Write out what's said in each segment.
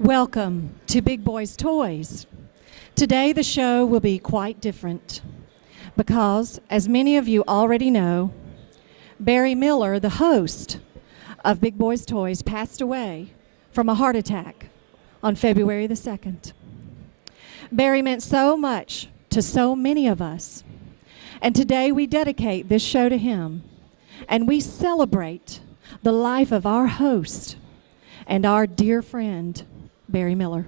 Welcome to Big Boyz Toys. Today the show will be quite different because, as many of you already know, Barry Miller, the host of Big Boyz Toys, passed away from a heart attack on February the 2nd. Barry meant so much to so many of us, and today we dedicate this show to him, and we celebrate the life of our host and our dear friend, Barry Miller.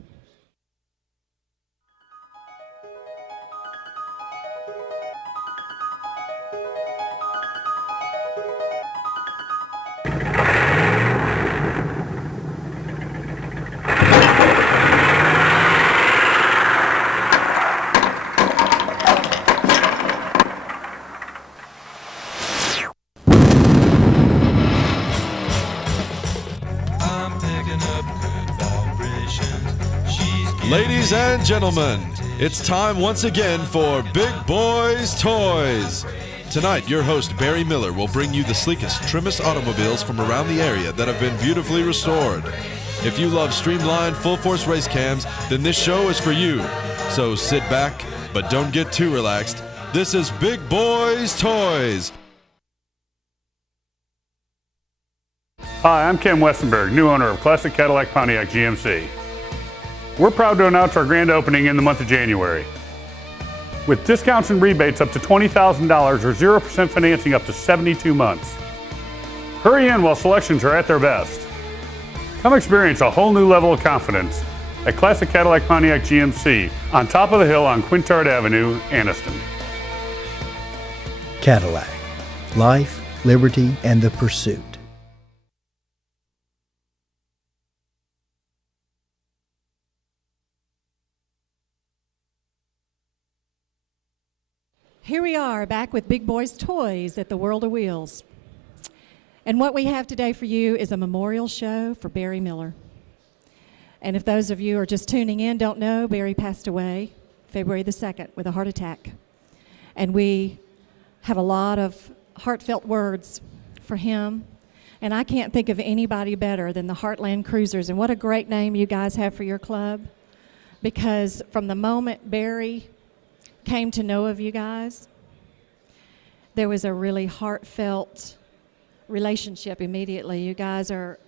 Ladies and gentlemen, it's time once again for Big Boyz Toys. Tonight, your host Barry Miller will bring you the sleekest, trimmest automobiles from around the area that have been beautifully restored. If you love streamlined, full-force race cams, then this show is for you. So sit back, but don't get too relaxed. This is Big Boyz Toys. Hi, I'm Ken Westenberg, new owner of Classic Cadillac Pontiac GMC. We're proud to announce our grand opening in the month of January. With discounts and rebates up to $20,000 or 0% financing up to 72 months. Hurry in while selections are at their best. Come experience a whole new level of confidence at Classic Cadillac Pontiac GMC on top of the hill on Quintard Avenue, Anniston. Cadillac. Life, liberty, and the pursuit. Here we are back with Big Boyz Toys at the World of Wheels. And what we have today for you is a memorial show for Barry Miller. And if those of you are just tuning in, don't know, Barry passed away February the 2nd with a heart attack. And we have a lot of heartfelt words for him. And I can't think of anybody better than the Heartland Cruisers. And what a great name you guys have for your club. Because from the moment Barry came to know of you guys, there was a really heartfelt relationship immediately. You guys were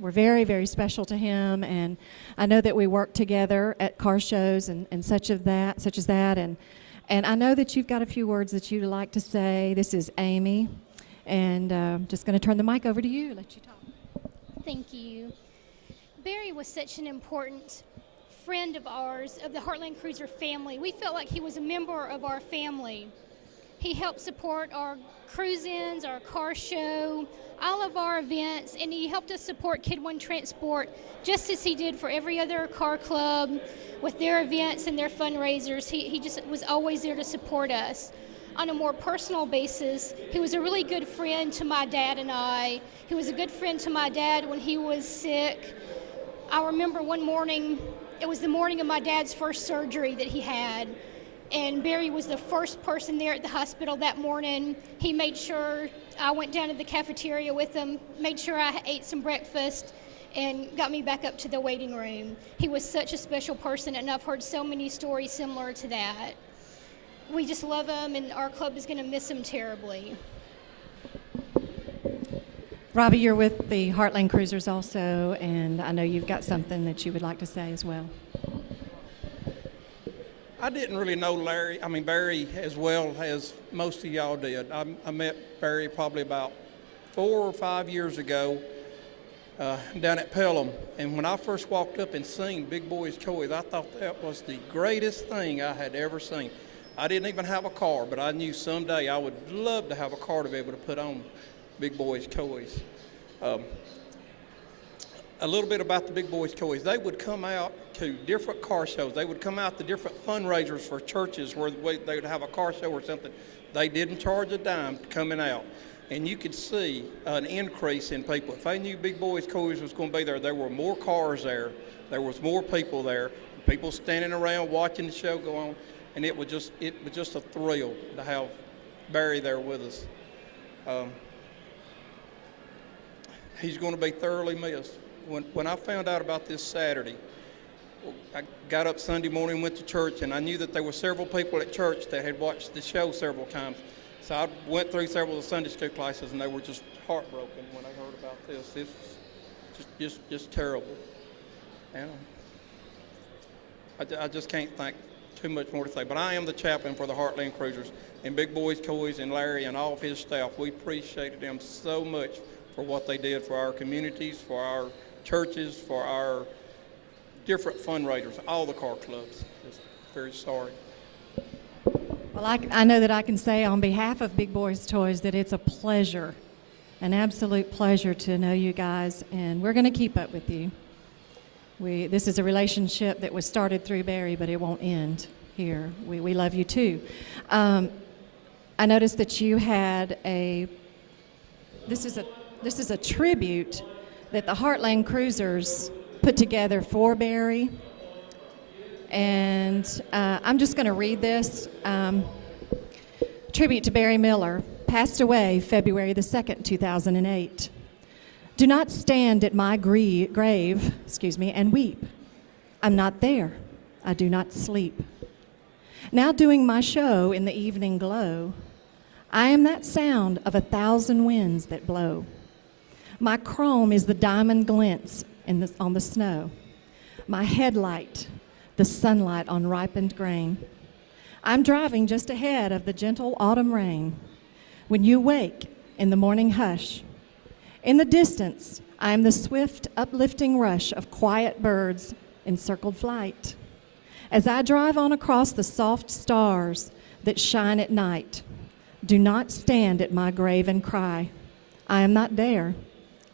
very, very special to him, and I know that we worked together at car shows and such as that, and I know that you've got a few words that you'd like to say. This is Amy, and just going to turn the mic over to you, let you talk. Thank you. Barry was such an important friend of ours, of the Heartland Cruiser family. We felt like he was a member of our family. He helped support our cruise-ins, our car show, all of our events, and he helped us support Kid One Transport just as he did for every other car club with their events and their fundraisers. He just was always there to support us. On a more personal basis, he was a really good friend to my dad and I. He was a good friend to my dad when he was sick. I remember one morning, it was the morning of my dad's first surgery that he had, and Barry was the first person there at the hospital that morning. He made sure I went down to the cafeteria with him, made sure I ate some breakfast, and got me back up to the waiting room. He was such a special person, and I've heard so many stories similar to that. We just love him, and our club is going to miss him terribly. Robbie, you're with the Heartland Cruisers also, and I know you've got something that you would like to say as well. I didn't really know Barry as well as most of y'all did. I met Barry probably about 4 or 5 years ago down at Pelham, and when I first walked up and seen Big Boyz Toys, I thought that was the greatest thing I had ever seen. I didn't even have a car, but I knew someday I would love to have a car to be able to put on Big Boyz Toys. A little bit about the Big Boyz Toys. They would come out to different car shows. They would come out to different fundraisers for churches where they would have a car show or something. They didn't charge a dime coming out. And you could see an increase in people. If they knew Big Boyz Toys was going to be there, there were more cars there. There was more people there. People standing around watching the show go on. And it was just a thrill to have Barry there with us. He's going to be thoroughly missed. when I found out about this Saturday, I got up Sunday morning, went to church, and I knew that there were several people at church that had watched the show several times. So I went through several of the Sunday school classes, and they were just heartbroken when they heard about this. This was just terrible. And I just can't think too much more to say. But I am the chaplain for the Heartland Cruisers, and Big Boyz Toyz and Larry and all of his staff. We appreciated them so much for what they did for our communities, for our churches, for our different fundraisers, all the car clubs. Just very sorry. Well, I know that I can say on behalf of Big Boyz Toyz that it's a pleasure, an absolute pleasure to know you guys, and we're going to keep up with you. This is a relationship that was started through Barry, but it won't end here. We love you too. I noticed that you had this is a tribute that the Heartland Cruisers put together for Barry. And I'm just going to read this. Tribute to Barry Miller, passed away February the 2nd, 2008. Do not stand at my grave, and weep. I'm not there. I do not sleep. Now doing my show in the evening glow, I am that sound of 1,000 winds that blow. My chrome is the diamond glints on the snow. My headlight, the sunlight on ripened grain. I'm driving just ahead of the gentle autumn rain. When you wake in the morning hush, in the distance, I am the swift, uplifting rush of quiet birds in circled flight. As I drive on across the soft stars that shine at night, do not stand at my grave and cry. I am not there.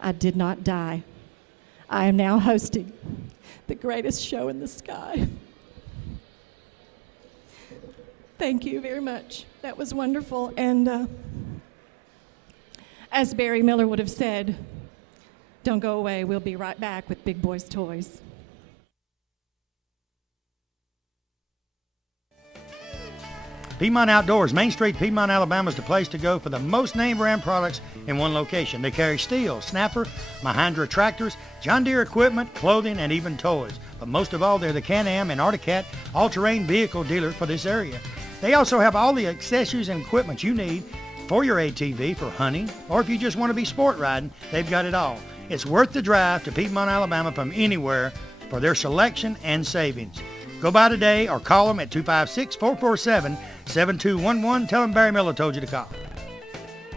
I did not die. I am now hosting the greatest show in the sky. Thank you very much. That was wonderful. And as Barry Miller would have said, don't go away. We'll be right back with Big Boyz Toyz. Piedmont Outdoors, Main Street, Piedmont, Alabama is the place to go for the most name brand products in one location. They carry Steel, Snapper, Mahindra tractors, John Deere equipment, clothing, and even toys. But most of all, they're the Can-Am and Arctic all-terrain vehicle dealer for this area. They also have all the accessories and equipment you need for your ATV, for hunting, or if you just want to be sport riding, they've got it all. It's worth the drive to Piedmont, Alabama from anywhere for their selection and savings. Go by today or call them at 256-447-7211. Tell them Barry Miller told you to call.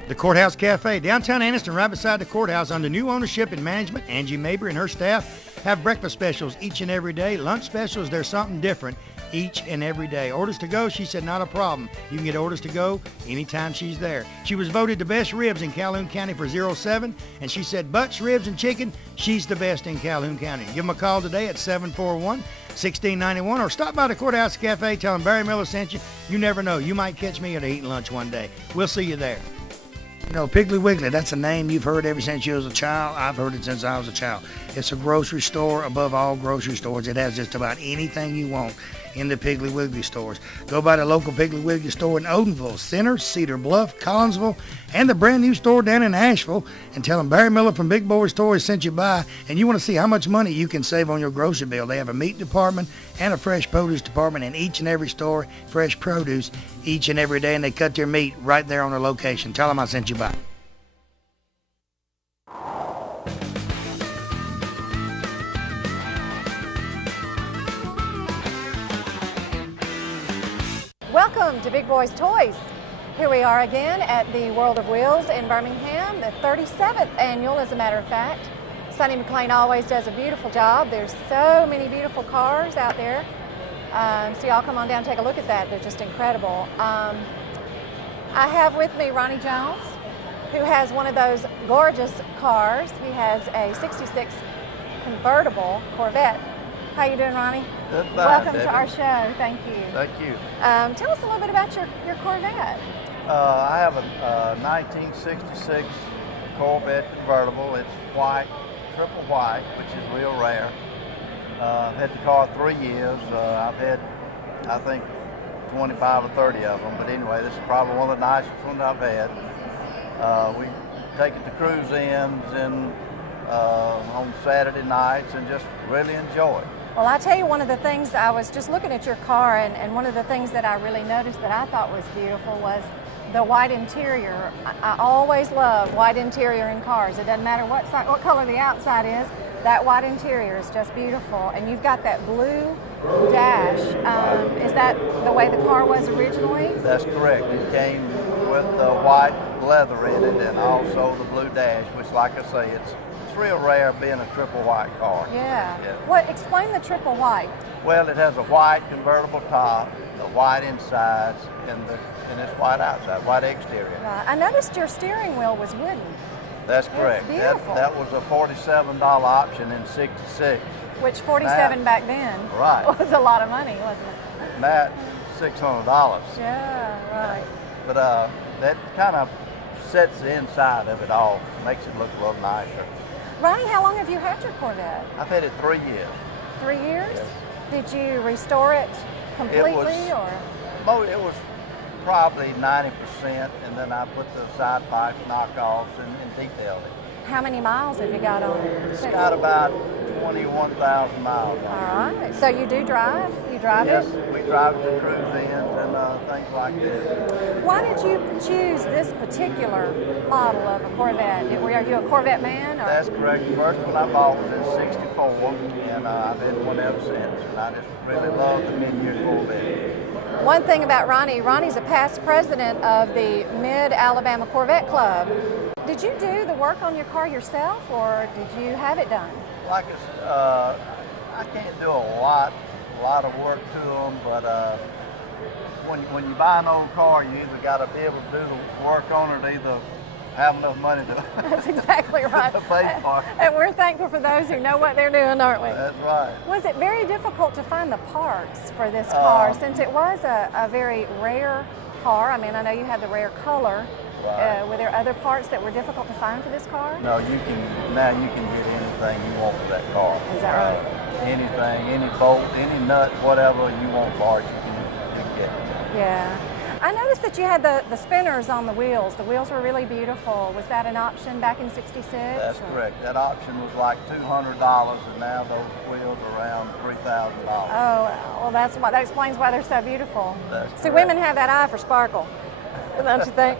The Courthouse Cafe, downtown Anniston, right beside the courthouse, under new ownership and management. Angie Mabry and her staff have breakfast specials each and every day. Lunch specials, there's something different each and every day. Orders to go, she said, not a problem. You can get orders to go anytime she's there. She was voted the best ribs in Calhoun County for 07, and she said butts, ribs, and chicken, she's the best in Calhoun County. Give them a call today at 741-1691, or stop by the Courthouse Cafe, tell them Barry Miller sent you. You never know, you might catch me at eating lunch one day. We'll see you there. You know, Piggly Wiggly, that's a name you've heard ever since you was a child. I've heard it since I was a child. It's a grocery store above all grocery stores. It has just about anything you want in the Piggly Wiggly stores. Go by the local Piggly Wiggly store in Odenville, Center, Cedar Bluff, Collinsville, and the brand new store down in Asheville, and tell them Barry Miller from Big Boyz Toyz sent you by, and you want to see how much money you can save on your grocery bill. They have a meat department and a fresh produce department in each and every store, fresh produce each and every day, and they cut their meat right there on their location. Tell them I sent you by. Welcome to Big Boyz Toyz. Here we are again at the World of Wheels in Birmingham, the 37th annual, as a matter of fact. Sonny McLean always does a beautiful job. There's so many beautiful cars out there. So y'all come on down and take a look at that. They're just incredible. I have with me Ronnie Jones, who has one of those gorgeous cars. He has a 66 convertible Corvette. How you doing, Ronnie? Good, fine, welcome Debbie. to our show. Thank you. Thank you. Tell us a little bit about your Corvette. I have a 1966 Corvette convertible. It's white, triple white, which is real rare. I've had the car 3 years. I've had, I think, 25 or 30 of them. But anyway, this is probably one of the nicest ones I've had. We take it to cruise ins in on Saturday nights and just really enjoy it. Well, I tell you, one of the things, I was just looking at your car, and one of the things that I really noticed that I thought was beautiful was the white interior. I always love white interior in cars. It doesn't matter what color the outside is, that white interior is just beautiful. And you've got that blue dash. Is that the way the car was originally? That's correct. It came with the white leather in it and also the blue dash, which, like I say, it's real rare being a triple white car. Yeah. What? Explain the triple white. Well, it has a white convertible top, the white insides, and it's white outside, white exterior. Right. I noticed your steering wheel was wooden. That's correct. It's beautiful. That was a $47 option in '66. Which 47 back then was a lot of money, wasn't it? That $600. Yeah, right. But that kind of sets the inside of it all, makes it look a little nicer. Ronnie, how long have you had your Corvette? I've had it 3 years. 3 years? Yes. Did you restore it completely, It was probably 90%, and then I put the side pipes knockoffs and detailed it. How many miles have you got on it? It's got about 21,000 miles on it. All right. So you do drive? You drive yes, it? Yes, we drive it to cruise-ins and things like this. Why did you choose this particular model of a Corvette? Are you a Corvette man? Or? That's correct. The first one I bought was in '64, and I've had one ever since. And I just really love the mid-year Corvette. One thing about Ronnie's a past president of the Mid-Alabama Corvette Club. Did you do the work on your car yourself, or did you have it done? Like I can't do a lot of work to them, but when you buy an old car, you either got to be able to do the work on it, or either have enough money to That's exactly right. to pay for it. And we're thankful for those who know what they're doing, aren't we? That's right. Was it very difficult to find the parts for this car, since it was a very rare car? I mean, I know you had the rare color. Right. Were there other parts that were difficult to find for this car? No, you can get anything you want for that car. Is that right? Anything, any bolt, any nut, whatever you want for it, you can get it. Yeah. I noticed that you had the spinners on the wheels. The wheels were really beautiful. Was that an option back in '66? That's correct. That option was like $200, and now those wheels are around $3,000. Oh, well, that explains why they're so beautiful. That's See, correct. women have that eye for sparkle, don't you think?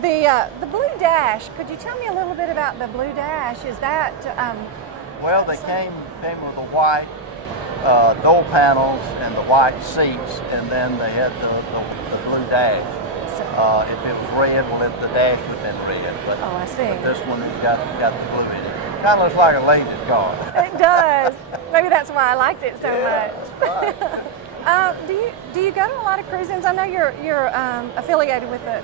The blue dash, could you tell me a little bit about the blue dash? Is that... Well, they came with the white door panels and the white seats, and then they had the blue dash. If it was red, well, the dash would have been red. But, oh, I see. But this one has got the blue in it. Kind of looks like a lady's car. It does. Maybe that's why I liked it so much. Right. Do you go to a lot of cruise-ins? I know you're affiliated with the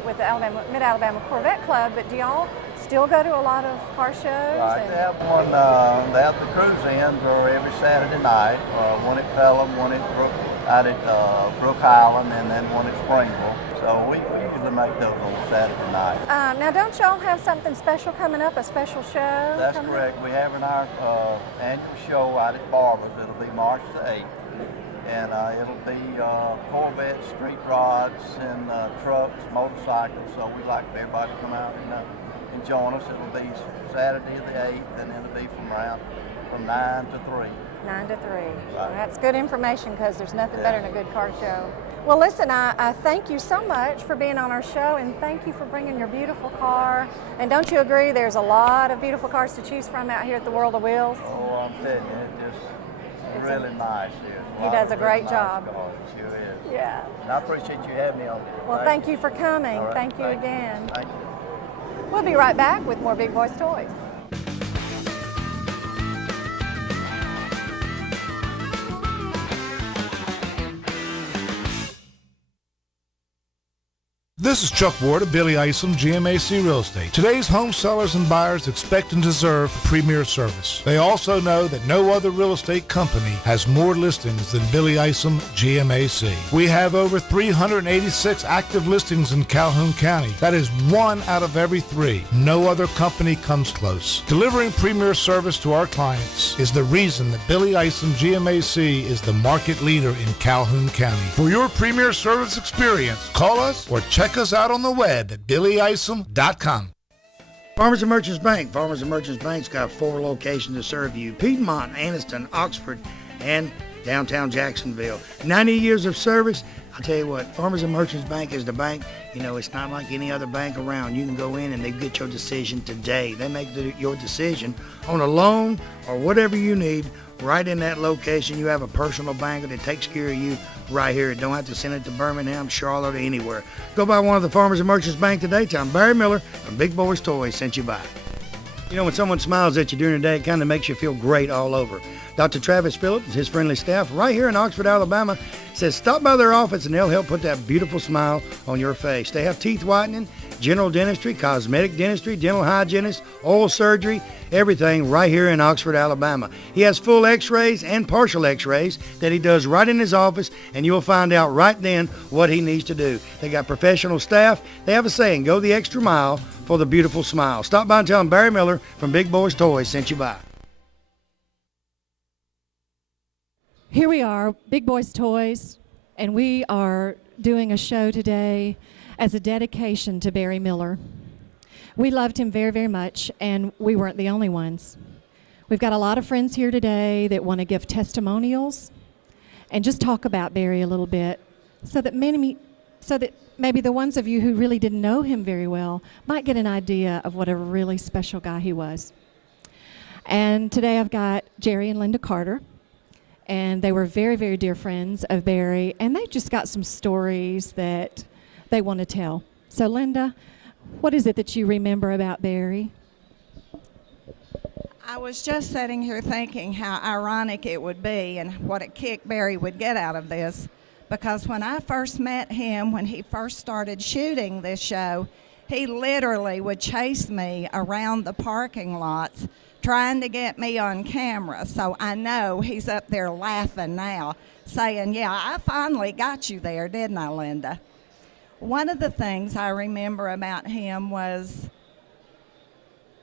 Mid-Alabama Corvette Club, but do y'all still go to a lot of car shows? Right. They have one. They have the cruise-ins are every Saturday night. One at Pelham, one out at Brook Island, and then one at Springville. So we usually make those on Saturday night. Now, don't y'all have something special coming up? A special show? That's correct. We have in our annual show out at Barber's. It'll be March the 8th. And it'll be Corvettes, street rods, and trucks, motorcycles. So we'd like for everybody to come out and join us. It'll be Saturday the 8th, and it'll be from 9 to 3. 9 to 3. Right. Well, that's good information, because there's nothing better than a good car show. Well, listen, I thank you so much for being on our show, and thank you for bringing your beautiful car. And don't you agree, there's a lot of beautiful cars to choose from out here at the World of Wheels? Oh, I'm telling you, it's really nice here. He does a great job. It sure is. Yeah. And I appreciate you having me on. Well, thank you for coming. Right. Thank you again. Thank you. We'll be right back with more Big Boyz Toys. This is Chuck Ward of Billy Isom, GMAC Real Estate. Today's home sellers and buyers expect and deserve premier service. They also know that no other real estate company has more listings than Billy Isom, GMAC. We have over 386 active listings in Calhoun County. That is 1 out of every 3. No other company comes close. Delivering premier service to our clients is the reason that Billy Isom, GMAC is the market leader in Calhoun County. For your premier service experience, call us or check us out on the web at billyisom.com. Farmers and Merchants Bank. Farmers and Merchants Bank's got 4 locations to serve you: Piedmont, Anniston, Oxford, and downtown Jacksonville. 90 years of service. I'll tell you what, Farmers and Merchants Bank is the bank. You know, it's not like any other bank around. You can go in and they get your decision today. They make your decision on a loan or whatever you need right in that location. You have a personal banker that takes care of you right here. Don't have to send it to Birmingham, Charlotte, or anywhere. Go by one of the Farmers and Merchants Bank today. Tell them Barry Miller from Big Boyz Toyz sent you by. You know, when someone smiles at you during the day, it kind of makes you feel great all over. Dr. Travis Phillips and his friendly staff right here in Oxford, Alabama, says stop by their office and they'll help put that beautiful smile on your face. They have teeth whitening, general dentistry, cosmetic dentistry, dental hygienist, oral surgery, everything right here in Oxford, Alabama. He has full x-rays and partial x-rays that he does right in his office, and you'll find out right then what he needs to do. They got professional staff. They have a saying, go the extra mile for the beautiful smile. Stop by and tell them Barry Miller from Big Boyz Toyz sent you by. Here we are, Big Boyz Toyz, and we are doing a show today as a dedication to Barry Miller. We loved him very, very much, and we weren't the only ones. We've got a lot of friends here today that want to give testimonials and just talk about Barry a little bit so that maybe the ones of you who really didn't know him very well might get an idea of what a really special guy he was. And today I've got Jerry and Linda Carter. And they were very, very dear friends of Barry, and they just got some stories that they want to tell. So, Linda, what is it that you remember about Barry? I was just sitting here thinking how ironic it would be and what a kick Barry would get out of this, because when I first met him, when he first started shooting this show, he literally would chase me around the parking lots trying to get me on camera. So I know he's up there laughing now, saying, yeah, I finally got you there, didn't I, Linda? One of the things I remember about him was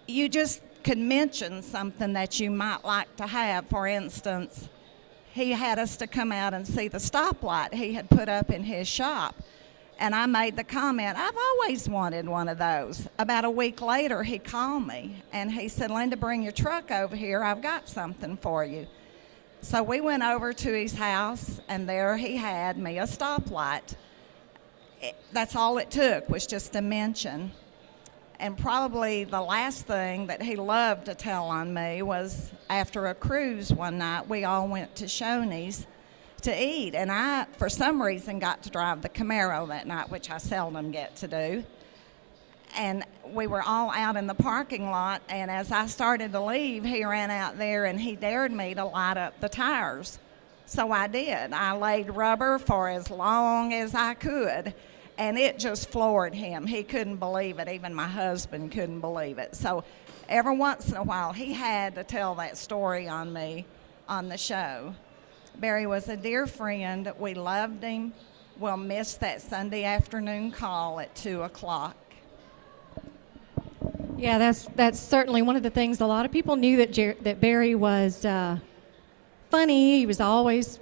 you just could mention something that you might like to have. For instance, he had us to come out and see the stoplight he had put up in his shop. And I made the comment, I've always wanted one of those. About a week later, he called me, and he said, Linda, bring your truck over here. I've got something for you. So we went over to his house, and there he had me a stoplight. That's all it took, was just a mention. And probably the last thing that he loved to tell on me was after a cruise one night, we all went to Shoney's to eat, and I, for some reason, got to drive the Camaro that night, which I seldom get to do. And we were all out in the parking lot, and as I started to leave, he ran out there and he dared me to light up the tires. So I did. I laid rubber for as long as I could, and it just floored him. He couldn't believe it. Even my husband couldn't believe it. So every once in a while, he had to tell that story on me on the show. Barry was a dear friend. We loved him. We'll miss that Sunday afternoon call at 2 o'clock. Yeah, that's certainly one of the things. A lot of people knew that Barry was funny. He was always,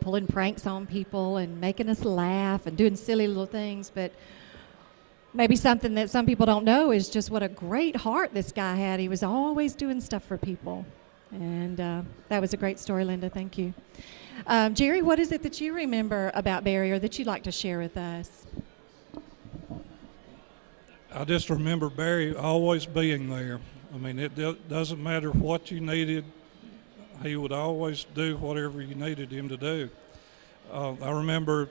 pulling pranks on people and making us laugh and doing silly little things. But maybe something that some people don't know is just what a great heart this guy had. He was always doing stuff for people. And that was a great story, Linda. Thank you. Jerry, what is it that you remember about Barry or that you'd like to share with us? I just remember Barry always being there. I mean, it doesn't matter what you needed. He would always do whatever you needed him to do. I remember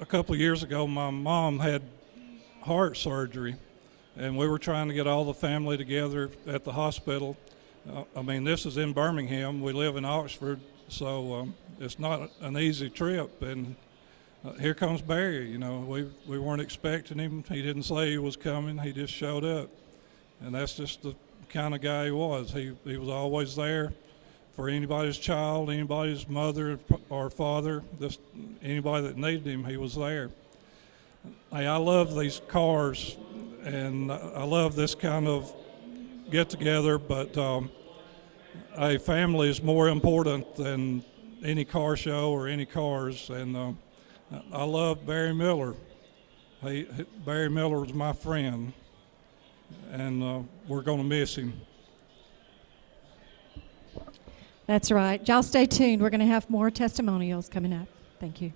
a couple of years ago, my mom had heart surgery, and we were trying to get all the family together at the hospital. This is in Birmingham. We live in Oxford, so it's not an easy trip. And here comes Barry. We weren't expecting him. He didn't say he was coming. He just showed up. And that's just the kind of guy he was. He was always there for anybody's child, anybody's mother or father, just anybody that needed him, he was there. Hey, I love these cars, and I love this kind of get-together, but a family is more important than any car show or any cars, and I love Barry Miller. Barry Miller was my friend, and we're going to miss him. That's right. Y'all stay tuned. We're going to have more testimonials coming up. Thank you.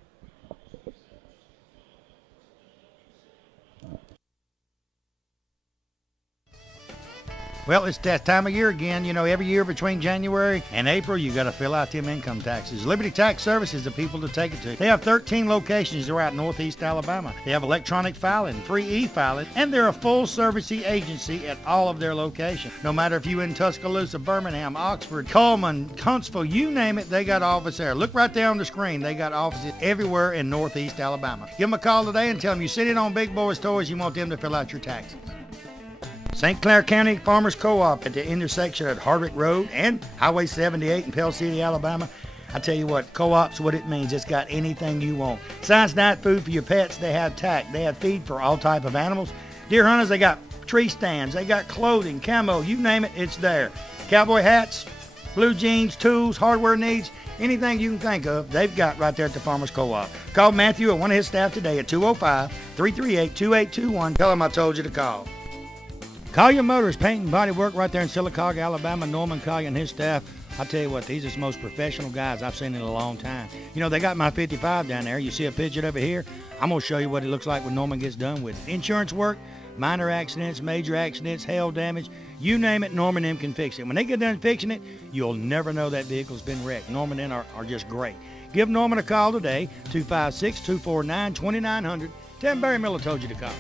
Well, it's that time of year again. You know, every year between January and April, you got to fill out them income taxes. Liberty Tax Service is the people to take it to. They have 13 locations throughout Northeast Alabama. They have electronic filing, free e-filing, and they're a full-service agency at all of their locations. No matter if you're in Tuscaloosa, Birmingham, Oxford, Coleman, Huntsville, you name it, they got office there. Look right there on the screen. They got offices everywhere in Northeast Alabama. Give them a call today and tell them you sit in on Big Boyz Toyz. You want them to fill out your taxes. St. Clair County Farmers Co-op at the intersection at Hardwick Road and Highway 78 in Pell City, Alabama. I tell you what, co-op's what it means. It's got anything you want. Science night food for your pets. They have tack. They have feed for all type of animals. Deer hunters, they got tree stands. They got clothing, camo, you name it, it's there. Cowboy hats, blue jeans, tools, hardware needs, anything you can think of, they've got right there at the Farmers Co-op. Call Matthew or one of his staff today at 205-338-2821. Tell him I told you to call. Collier Motors Paint and Body Work right there in Sylacauga, Alabama. Norman Collier and his staff, I tell you what, these are the most professional guys I've seen in a long time. You know, they got my 55 down there. You see a picture of it here? I'm going to show you what it looks like when Norman gets done with it. Insurance work, minor accidents, major accidents, hail damage, you name it, Norman and them can fix it. When they get done fixing it, you'll never know that vehicle's been wrecked. Norman and them are just great. Give Norman a call today, 256-249-2900. Tell him Barry Miller told you to call.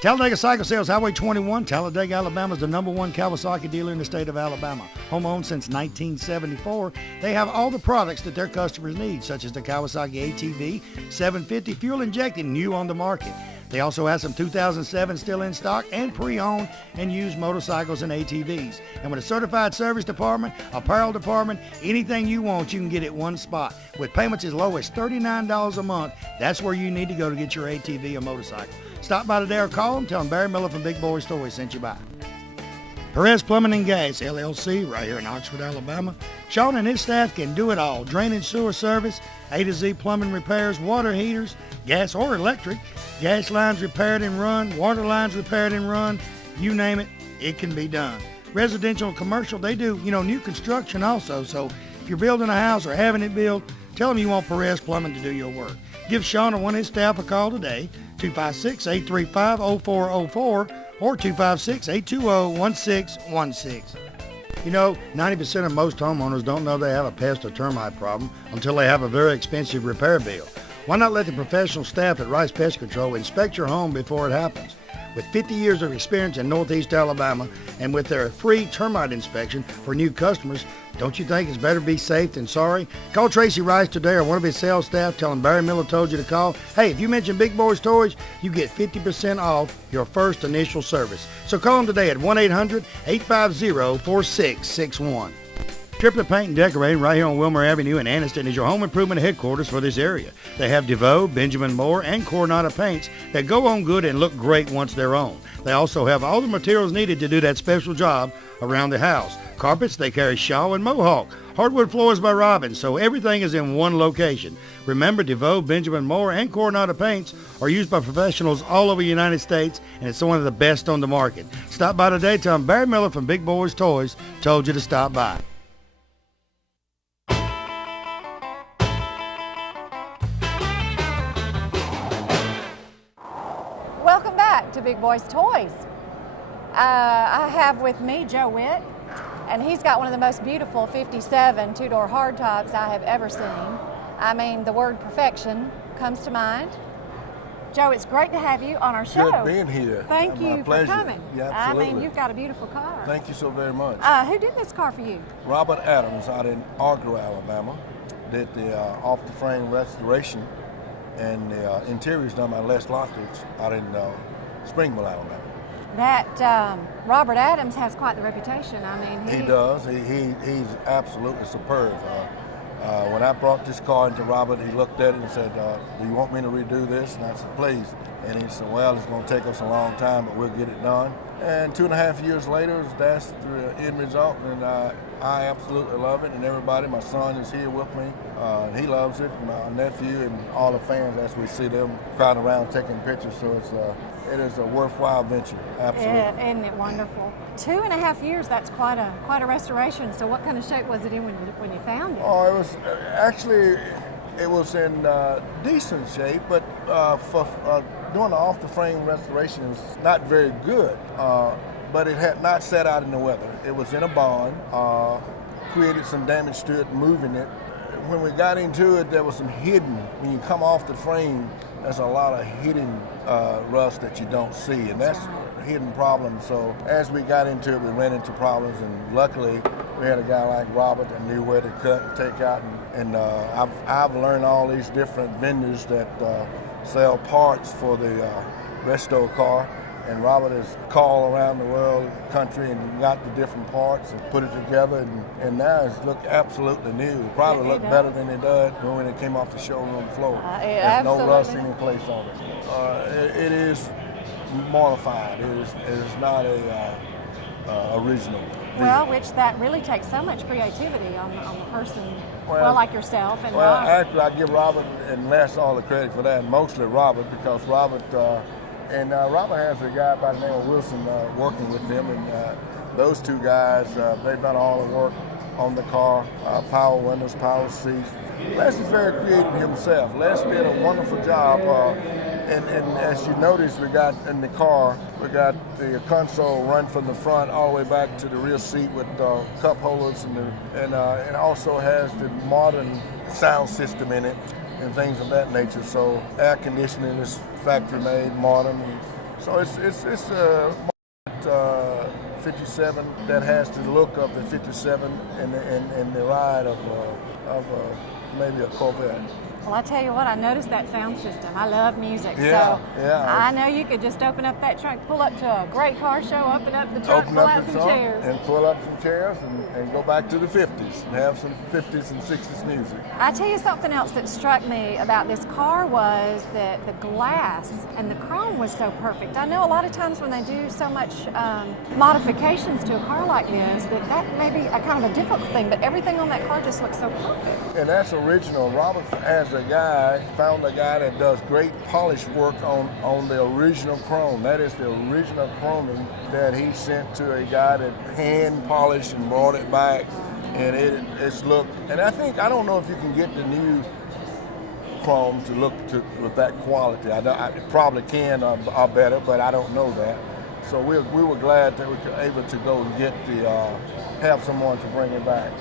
Talladega Cycle Sales, Highway 21. Talladega, Alabama is the #1 Kawasaki dealer in the state of Alabama. Home owned since 1974, they have all the products that their customers need, such as the Kawasaki ATV 750 fuel injected, new on the market. They also have some 2007 still in stock and pre-owned and used motorcycles and ATVs. And with a certified service department, apparel department, anything you want, you can get it one spot. With payments as low as $39 a month, that's where you need to go to get your ATV or motorcycle. Stop by today or call them. Tell them Barry Miller from Big Boyz Toyz sent you by. Perez Plumbing and Gas, LLC, right here in Oxford, Alabama. Sean and his staff can do it all. Drainage sewer service, A to Z plumbing repairs, water heaters, gas or electric, gas lines repaired and run, water lines repaired and run, you name it, it can be done. Residential and commercial, they do, new construction also. So if you're building a house or having it built, tell them you want Perez Plumbing to do your work. Give Sean or one of his staff a call today, 256-835-0404 or 256-820-1616. 90% of most homeowners don't know they have a pest or termite problem until they have a very expensive repair bill. Why not let the professional staff at Rice Pest Control inspect your home before it happens? With 50 years of experience in Northeast Alabama and with their free termite inspection for new customers, don't you think it's better to be safe than sorry? Call Tracy Rice today or one of his sales staff. Tell him Barry Miller told you to call. Hey, if you mention Big Boyz Toys, you get 50% off your first initial service. So call them today at 1-800-850-4661. Triplet Paint and Decorating right here on Wilmer Avenue in Anniston is your home improvement headquarters for this area. They have DeVoe, Benjamin Moore, and Coronado paints that go on good and look great once they're on. They also have all the materials needed to do that special job around the house. Carpets, they carry Shaw and Mohawk. Hardwood floors by Robbins, so everything is in one location. Remember, DeVoe, Benjamin Moore, and Coronado paints are used by professionals all over the United States, and it's one of the best on the market. Stop by today. Tell them Barry Miller from Big Boyz Toys told you to stop by. Welcome back to Big Boyz Toys. I have with me Joe Witt, and he's got one of the most beautiful 57 two-door hardtops I have ever seen. I mean, the word perfection comes to mind. Joe, it's great to have you on our show. Good being here. Thank you for coming. Yeah, absolutely. I mean, you've got a beautiful car. Thank you so very much. Who did this car for you? Robert Adams out in Argo, Alabama, did the off-the-frame restoration, and the interior's done by Les Lockridge out in Springville, Alabama. That Robert Adams has quite the reputation. I mean, he does. He's absolutely superb. When I brought this car into Robert, he looked at it and said, do you want me to redo this? And I said, please. And he said, well, it's going to take us a long time, but we'll get it done. And 2.5 years later, it was dashed through the end result, and I absolutely love it. And everybody, my son is here with me. He loves it, and my nephew and all the fans as we see them crowding around taking pictures. So it is a worthwhile venture, absolutely. Isn't it wonderful? 2.5 years, that's quite a restoration. So what kind of shape was it in when you found it? Oh, it was actually, it was in decent shape, but for doing the off-the-frame restoration, it was not very good. But it had not sat out in the weather. It was in a barn, created some damage to it, moving it. When we got into it, there was some hidden, when you come off the frame, there's a lot of hidden rust that you don't see, and that's a hidden problem. So as we got into it, we ran into problems, and luckily we had a guy like Robert that knew where to cut and take out, and I've learned all these different vendors that sell parts for the resto car. And Robert has called around the world, country, and got the different parts and put it together, and now it's looked absolutely new. It probably looked better than it did when it came off the showroom floor. There's no rust any place on it. It is modified. It is not a original vehicle. Well, which that really takes so much creativity on the person, well, like yourself. And well, actually, I give Robert and Les all the credit for that, and mostly Robert, because Robert has a guy by the name of Wilson working with them, and those two guys, they've done all the work on the car, power windows, power seats. Les is very creative himself. Les did a wonderful job, and as you notice, we got in the car, we got the console run from the front all the way back to the rear seat with cup holders, and also has the modern sound system in it and things of that nature. So air conditioning is factory made, modern. So it's a 57 that has the look of the 57 and the ride of maybe a Corvette. Well, I tell you what, I noticed that sound system. I love music, yeah. I know you could just open up that trunk, pull up to a great car show, open up the trunk, pull out some chairs. And pull up some chairs and go back to the 50s and have some 50s and 60s music. I tell you something else that struck me about this car was that the glass and the chrome was so perfect. I know a lot of times when they do so much modifications to a car like this, that may be a kind of a difficult thing, but everything on that car just looks so perfect. And that's original. Robert found a guy that does great polish work on the original chrome. That is the original chroming that he sent to a guy that hand polished and brought it back, and it's looked. And I don't know if you can get the new chrome to look with that quality. I probably can or better, but I don't know that. So we were glad that we were able to go and get have someone to bring it back.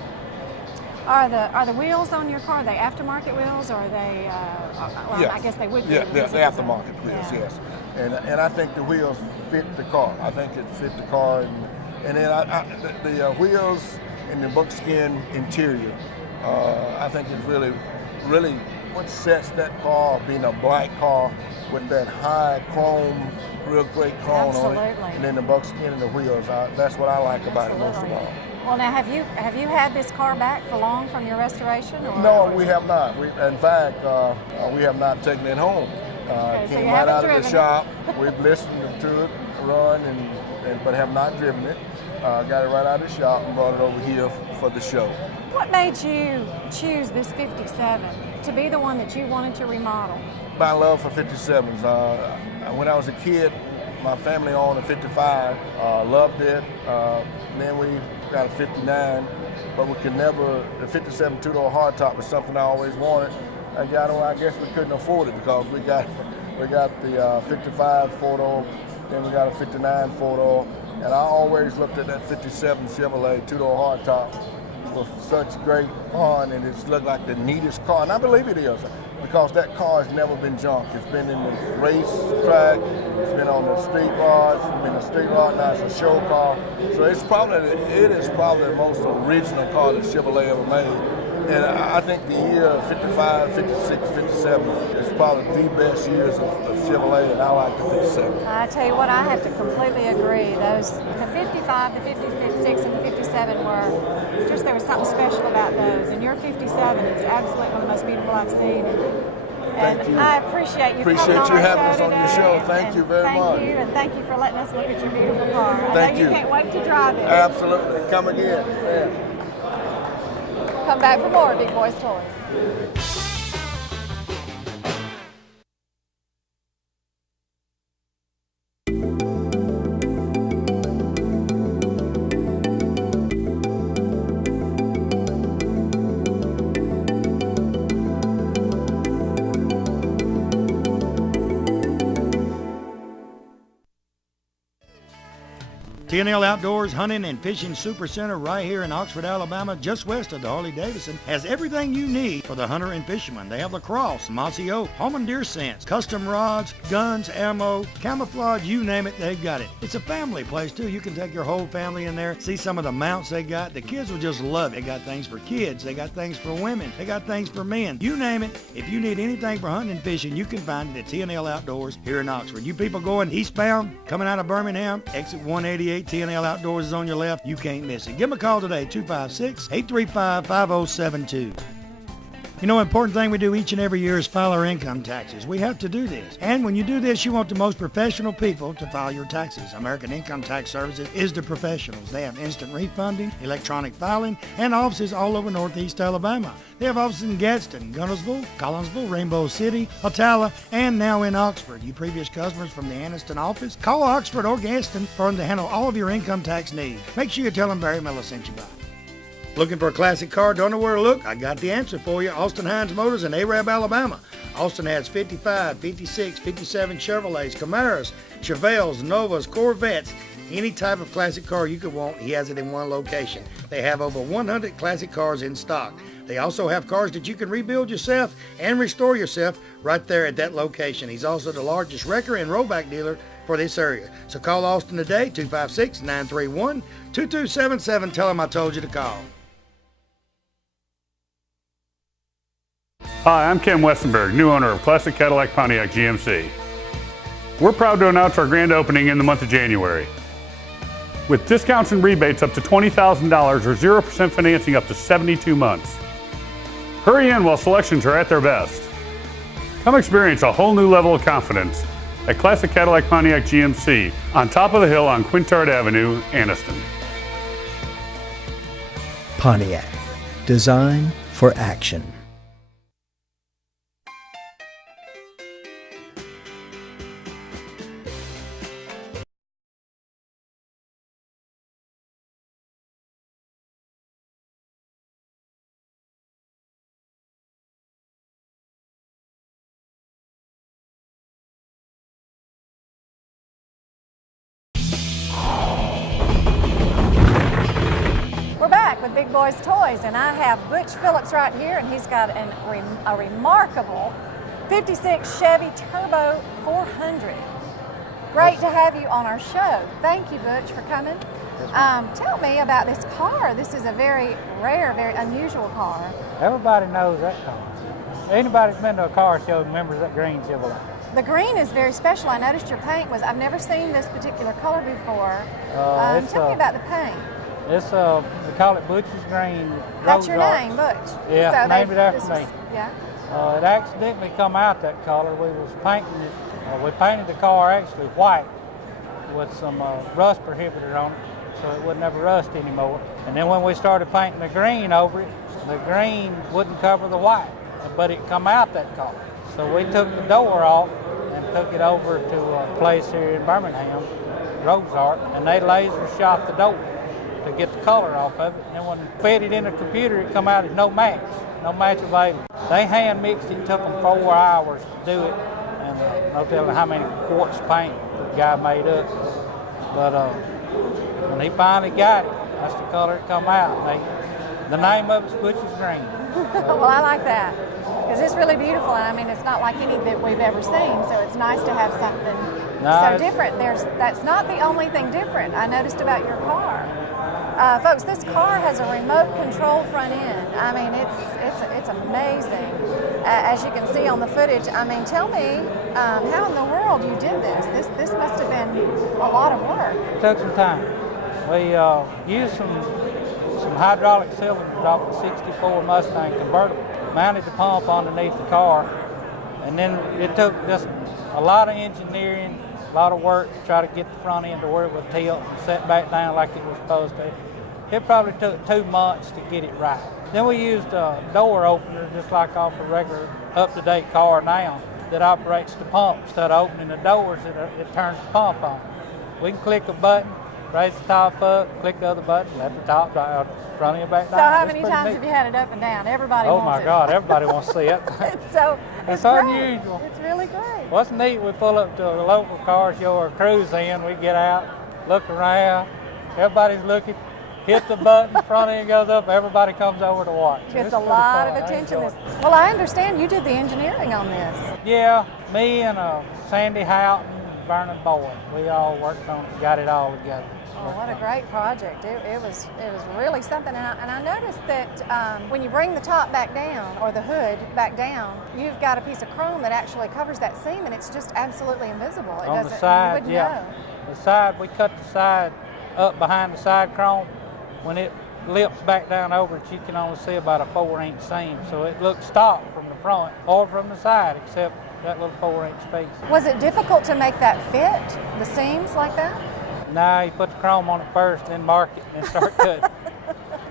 Are the wheels on your car, are they aftermarket wheels, or are they, I guess they would be. Yeah, they're aftermarket wheels, yes. and I think the wheels fit the car. I think it fit the car, and then the wheels and the buckskin interior. I think it's really what sets that car, being a black car with that high chrome, real great chrome on it, and then the buckskin and the wheels. That's what I like about it most of all. Well, now have you had this car back for long from your restoration? Or, no, we have not. In fact, we have not taken it home. Came right out of the shop. We've listened to it run, but have not driven it. Got it right out of the shop and brought it over here for the show. What made you choose this 57 to be the one that you wanted to remodel? My love for 57s. When I was a kid, my family owned a 55. Loved it. Then we got a 59, but we could never. The 57 two-door hardtop was something I always wanted. I guess we couldn't afford it because we got the 55 four-door, then we got a 59 four-door, and I always looked at that 57 Chevrolet two-door hardtop with such great fun, and it's looked like the neatest car, and I believe it is, because that car has never been junk. It's been in the race track, it's been on the street rods, it's been a street rod, now it's a show car. So it is probably the most original car that Chevrolet ever made. And I think the year 55, 56, 57 is probably the best years of Chevrolet, and I like the 57. I tell you what, I have to completely agree. The 55, the 56, and the 57 there was something special about those. And your 57 is absolutely one of the most beautiful I've seen. And I appreciate you coming on having our us show on today. your show. Thank you very much. Thank you, and thank you for letting us look at your beautiful car. Thank you. You can't wait to drive it. Absolutely. Come again. Yeah. Come back for more Big Boyz Toys. T&L Outdoors Hunting and Fishing Super Center right here in Oxford, Alabama, just west of the Harley-Davidson, has everything you need for the hunter and fisherman. They have lacrosse, mossy oak, home and deer scents, custom rods, guns, ammo, camouflage, you name it, they've got it. It's a family place too. You can take your whole family in there, see some of the mounts they got. The kids will just love it. They got things for kids, they got things for women, they got things for men. You name it. If you need anything for hunting and fishing, you can find it at T&L Outdoors here in Oxford. You people going eastbound, coming out of Birmingham, exit 188, T&L Outdoors is on your left. You can't miss it. Give them a call today, 256-835-5072. You know, important thing we do each and every year is file our income taxes. We have to do this. And when you do this, you want the most professional people to file your taxes. American Income Tax Services is the professionals. They have instant refunding, electronic filing, and offices all over Northeast Alabama. They have offices in Gadsden, Gunnersville, Collinsville, Rainbow City, Atala, and now in Oxford. You previous customers from the Anniston office, call Oxford or Gadsden for them to handle all of your income tax needs. Make sure you tell them Barry Miller sent you by. Looking for a classic car? Don't know where to look? I got the answer for you. Austin Hines Motors in Arab, Alabama. Austin has 55, 56, 57 Chevrolets, Camaros, Chevelles, Novas, Corvettes. Any type of classic car you could want, he has it in one location. They have over 100 classic cars in stock. They also have cars that you can rebuild yourself and restore yourself right there at that location. He's also the largest wrecker and rollback dealer for this area. So call Austin today, 256-931-2277. Tell him I told you to call. Hi, I'm Ken Westenberg, new owner of Classic Cadillac Pontiac GMC. We're proud to announce our grand opening in the month of January. With discounts and rebates up to $20,000 or 0% financing up to 72 months. Hurry in while selections are at their best. Come experience a whole new level of confidence at Classic Cadillac Pontiac GMC on top of the hill on Quintard Avenue, Anniston. Pontiac. Design for action. With Big Boyz Toys, and I have Butch Phillips right here, and he's got a remarkable 56 Chevy Turbo 400. Great to have you on our show. Thank you, Butch, for coming. Tell me about this car. This is a very rare, very unusual car. Everybody knows that car. Anybody that's been to a car show remembers that green Chevrolet. The green is very special. I noticed your paint was, I've never seen this particular color before. Tell me about the paint. It's, we call it Butch's Green. That's your name, Butch? Yeah, so named it after me. Yeah. It accidentally come out that color. We was painting it. We painted the car actually white with some rust prohibitor on it, so it would never rust anymore. And then when we started painting the green over it, the green wouldn't cover the white, but it come out that color. So we took the door off and took it over to a place here in Birmingham, Rosart, and they laser shot the door to get the color off of it. And then when it fitted in the computer, it come out as no match available. They hand mixed it, took them 4 hours to do it, and no telling how many quarts of paint the guy made up. But when he finally got it, that's the color it come out. The name of it's Butch's Green. Well, I like that because it's really beautiful, and I mean it's not like any that we've ever seen. So it's nice to have something so different. That's not the only thing different I noticed about your car. Folks, this car has a remote control front end. I mean, it's amazing. As you can see on the footage, I mean, tell me how in the world you did this. This must have been a lot of work. It took some time. We used some hydraulic cylinders off the '64 Mustang convertible, mounted the pump underneath the car, and then it took just a lot of engineering, a lot of work to try to get the front end to where it would tilt and set back down like it was supposed to. It probably took 2 months to get it right. Then we used a door opener just like off a regular up-to-date car now that operates the pump. Instead of opening the doors, it turns the pump on. We can click a button, raise the top up, click the other button, let the top down, front end back down. So how many times have you had it up and down? Everybody wants it. Oh my God, everybody wants to see it. It's unusual. It's really great. What's neat, we pull up to a local car show or cruise in, we get out, look around, everybody's looking, hit the button, front end goes up, everybody comes over to watch. Gets a lot of attention. Well, I understand you did the engineering on this. Yeah, me and Sandy Houghton, Vernon Boyd, we all worked on it, got it all together. Oh, what a great project. It was really something. And I noticed that when you bring the top back down, or the hood back down, you've got a piece of chrome that actually covers that seam, and it's just absolutely invisible. It on doesn't, the side, you wouldn't yeah. know. The side, we cut the side up behind the side chrome. When it lips back down over it, you can only see about a 4-inch seam. So it looks stock from the front or from the side, except that little 4-inch piece. Was it difficult to make that fit, the seams like that? No, you put the chrome on it first, then mark it, and then start cutting.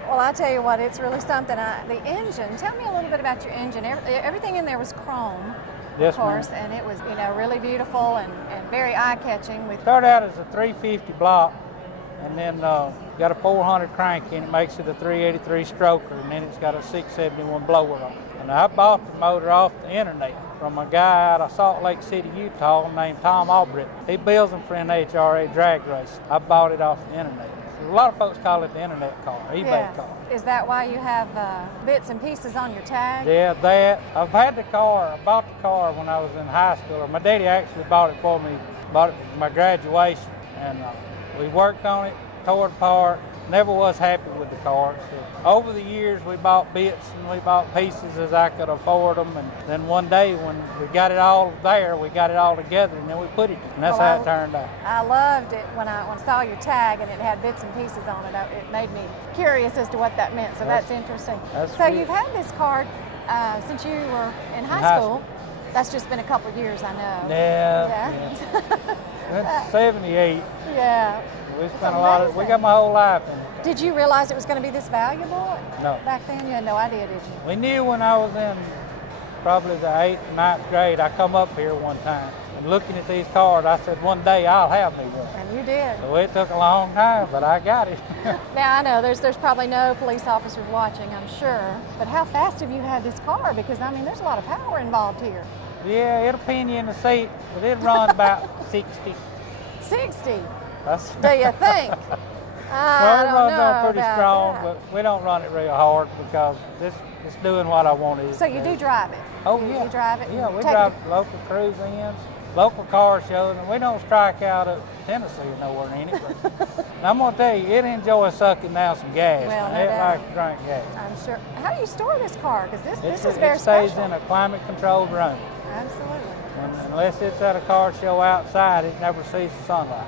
Well, I tell you what, it's really something. The engine, tell me a little bit about your engine. Everything in there was chrome, yes, of course, ma'am. and it was, really beautiful and very eye-catching. Started out as a 350 block, and then got a 400 crank in it, makes it a 383 stroker, and then it's got a 671 blower on it. And I bought the motor off the internet from a guy out of Salt Lake City, Utah, named Tom Albritton. He builds them for NHRA drag race. I bought it off the internet. A lot of folks call it the internet car, eBay car. Is that why you have bits and pieces on your tag? Yeah, that. I've had the car, I bought the car when I was in high school. Or my daddy actually bought it for me, bought it for my graduation. And we worked on it, tore it apart, never was happy with the car. So over the years, we bought bits and we bought pieces as I could afford them. And then one day when we got it all there, we got it all together and then we put it. And that's how it turned out. I loved it when I saw your tag and it had bits and pieces on it. It made me curious as to what that meant. So that's interesting. So you've had this car since you were in high school. That's just been a couple of years, I know. Yeah. That's 78. Yeah. We spent a lot of, we got my whole life in it. Did you realize it was going to be this valuable? No. Back then, you had no idea, did you? We knew when I was in probably the 8th or 9th grade. I come up here one time and looking at these cars, I said, one day I'll have me one. And you did. So it took a long time, but I got it. Now, I know there's probably no police officers watching, I'm sure. But how fast have you had this car? Because, I mean, there's a lot of power involved here. Yeah, it'll pin you in the seat, but it'll run about 60. 60? Do Do you think? Well, it runs on pretty about strong, that. but we don't run it real hard because it's doing what I want to do. So you do drive it? Oh, You yeah. drive it? Yeah, we Take drive local cruise ins. local car shows, and we don't strike out at Tennessee or nowhere in it. But I'm going to tell you, it enjoys sucking down some gas. Well, It likes to drink gas. I'm sure. How do you store this car? Because this is It very stays special. in a climate-controlled room. Absolutely. And unless it's at a car show outside, it never sees the sunlight.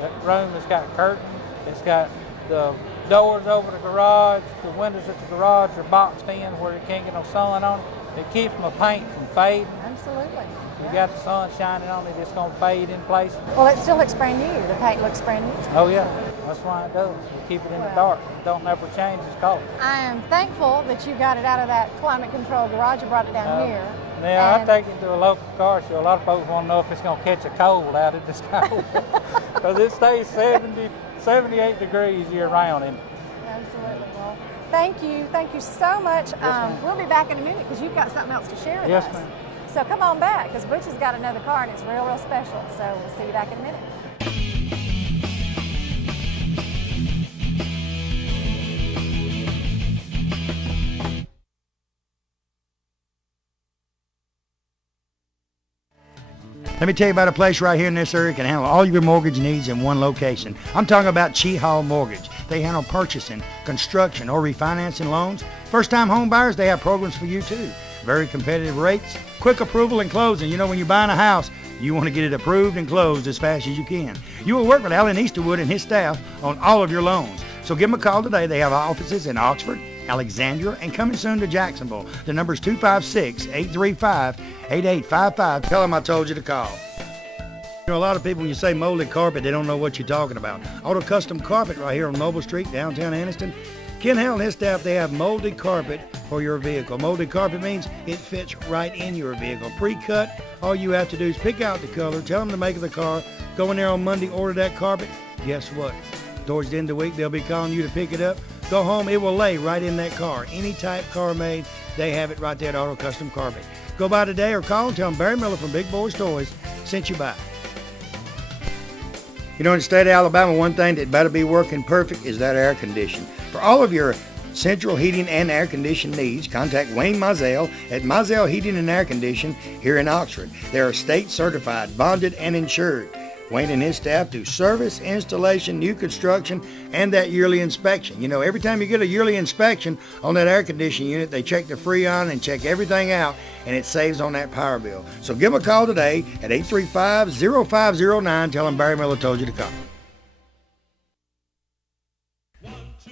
That room has got curtains. It's got the doors over the garage. The windows at the garage are boxed in where you can't get no sun on it. It keeps my paint from fading. Absolutely. If you got the sun shining on it, it's going to fade in places. Well, it still looks brand new. The paint looks brand new. Oh, yeah. That's why it does. We keep it in the dark. It don't never change its color. I am thankful that you got it out of that climate-controlled garage and brought it down here. Now, I And- take it to a local car show. A lot of folks want to know if it's going to catch a cold out in this cold. Because it stays 78 degrees year-round in it. Absolutely. Well, thank you. Thank you so much. We'll be back in a minute because you've got something else to share with Yes, us. ma'am. So come on back because Butch has got another car and it's real, real special. So we'll see you back in a minute. Let me tell you about a place right here in this area that can handle all your mortgage needs in one location. I'm talking about Chi Hall Mortgage. They handle purchasing, construction, or refinancing loans. First-time home buyers, they have programs for you too. Very competitive rates, quick approval and closing. You know, when you're buying a house, you want to get it approved and closed as fast as you can. You will work with Alan Easterwood and his staff on all of your loans. So give them a call today. They have offices in Oxford, Alexandria, and coming soon to Jacksonville. The number is 256-835-8855. Tell them I told you to call. You know, a lot of people, when you say molded carpet, they don't know what you're talking about. Auto Custom Carpet right here on Noble Street, downtown Anniston. Ken Hell and his staff, they have molded carpet for your vehicle. Molded carpet means it fits right in your vehicle. Pre-cut, all you have to do is pick out the color, tell them the make of the car, go in there on Monday, order that carpet. Guess what? Towards the end of the week, they'll be calling you to pick it up. Go home, it will lay right in that car. Any type car made, they have it right there at Auto Custom Carpet. Go by today or call and tell them Barry Miller from Big Boyz Toys sent you by. You know, in the state of Alabama, one thing that better be working perfect is that air condition. For all of your central heating and air conditioning needs, contact Wayne Mizell at Mizell Heating and Air Condition here in Oxford. They are state certified, bonded, and insured. Wayne and his staff do service, installation, new construction, and that yearly inspection. You know, every time you get a yearly inspection on that air conditioning unit, they check the Freon and check everything out, and it saves on that power bill. So give them a call today at 835-0509. Tell them Barry Miller told you to call.